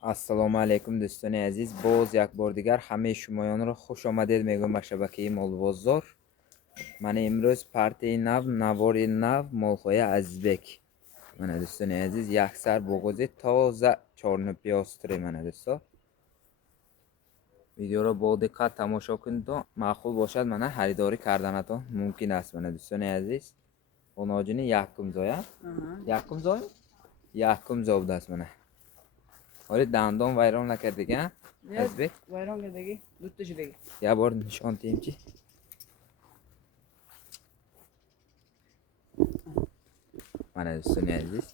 Ассалому алейкум дӯстони азиз, боз як бор дигар ҳамаи шумоёнро хуш омадед мегӯям ба шабакаи Молбозор. Мана имрӯз партияи нав, навори нав, молхоҳи Азизбек. Мана дӯстони азиз, як сар боғози тоза чорнупиёстре. Мана дӯсто, видеоро бо диққат тамошо кунед то маъқул бошад мана ҳаридорӣ карданатон мумкин аст. Мана дӯстони азиз, оноҷини якумзоя якумзо будааст. Мана ҳоли дандон вайрон накардига Азизбек? Вайрон кардагӣ, дутта шудагӣ. Я бор нишон тиҳем чи? Мана дӯстони азиз,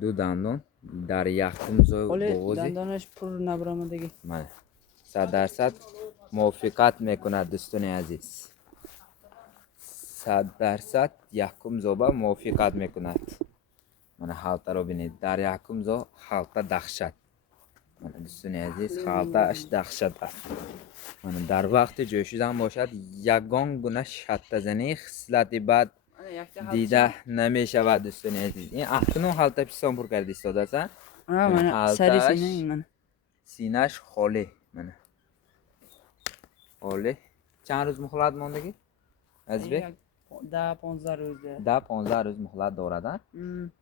ду дандон дар якумзои боғози дандонаш пур набаромадагӣ. мана 100% мувофиқат мекунад дӯстони азиз. 100% якумзоба мувофиқат мекунад. Мана халтаро бинед, дар якумзо халта дахшат. Мана дӯстони азиз, халтааш дахшат аст. Мана дар вақти ҷӯшидан бошад ягон гуна шаттазанӣ хислати бад дида намешавад дӯстони азиз. Ин акнун халта писон пур карда истодааст. Сари синаи мана. Синаш холӣ. Мана холӣ. Чанд рӯз муҳлат мондагӣ? Азизбек? 10-15 рӯз. 10-15 рӯз муҳлат дорад.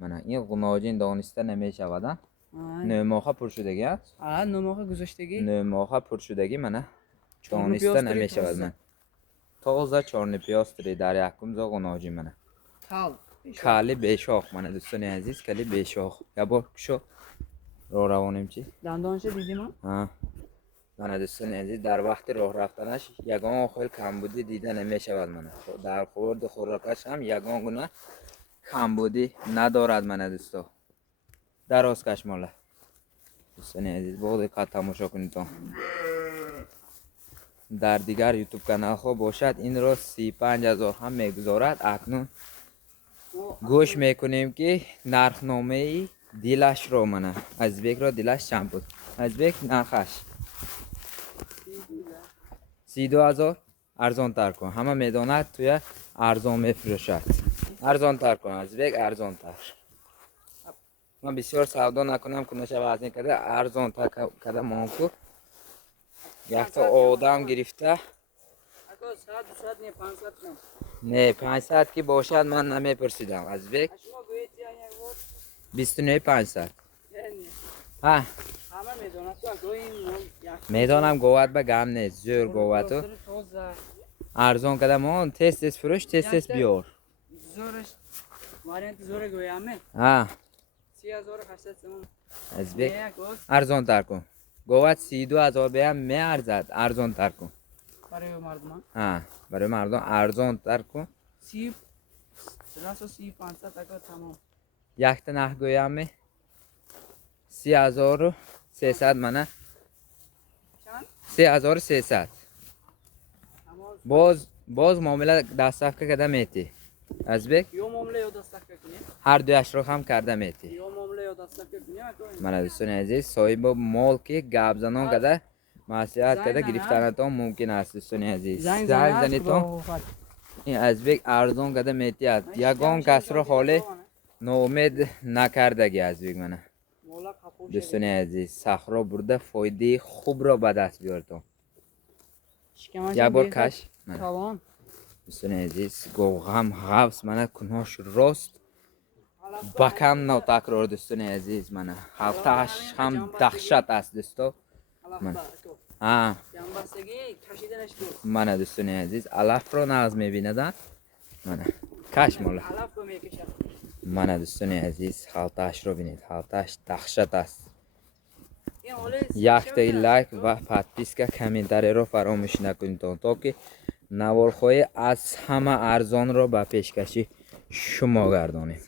Мана ин ғуноҷин дониста намешавад. 9 моҳа пур шудагӣ аст. 9 моҳа гузоштагӣ. 9 моҳа пур шудагӣ мана дониста намешавад. Мана тоза чорнупиёстри дар якумзо ғуноҷин. Мана кали бешох. Мана дӯстони азиз, кали бешох. Я бор кушо роҳ равонем чи? Дандонша дидима? Мана дӯстони азиз, дар вақти роҳ рафтанаш ягон хел камбудӣ дида намешавад. Мана дар хӯрди хӯрокаш ҳам ягон гуна камбудӣ надорад. Мана дӯсто, дароз каш мола. дӯстони азиз, бо диққат тамошо кунед то. Дар дигар ютуб каналҳо бошад инро 35,000 ҳам мегузорад. Акнун гӯш мекунем ки нархномаи дилашро, мана Азизбекро дилаш чанд буд? Азизбек нархаш 32,000. арзонтар кун. Ҳама медонад туя арзон мефурӯшад. Арзонтар кун Азизбек, арзонтар. Ман бисёр савдо накунам кунашава аз ин када арзонтар када монку. Якта одам гирифта не 500 ки бошад ман намепурсидам. Азизбек 29 500. медонам говат ба гам нест. зӯр говату арзон када мон тез фурӯш, тез биёр. Азизбек арзонтар кун. говат 32,000 беям меарзад. арзонтар кун. барои мардум арзонтар кун. якта нах гӯяме 3300. мана 3300. боз муомила дастафка када метӣ Азизбек? ҳар дуяшро ҳам карда метӣ. мана дӯстони азиз, соҳиби мол ки гапзанон када маслиҳат када гирифтанатон мумкин аст. дӯстони азиз, занг занитон ин Азизбек арзон када метиҳад. ягон касро ҳоле ноумед накардагӣ Азизбек. мана дӯстони азиз, сахро бурда фоидаи хубро ба даст биёртон. як бор каш. дӯстони азиз, говғам ғафс. мана кунҳош рост ба кам нотакрор. дӯстони азиз, мана халтааш ҳам дахшат аст дӯсто. мана дӯстони азиз, алафро нағз мебинада. мана каш мола. мана дӯстони азиз, халтаашро бинед. халтааш дахшат аст. яктаи лайк ва подписка, комментариеро фаромӯш накунедон, то ки наворхоҳӣ аз ҳама арзонро ба пешкаши шумо гардонем.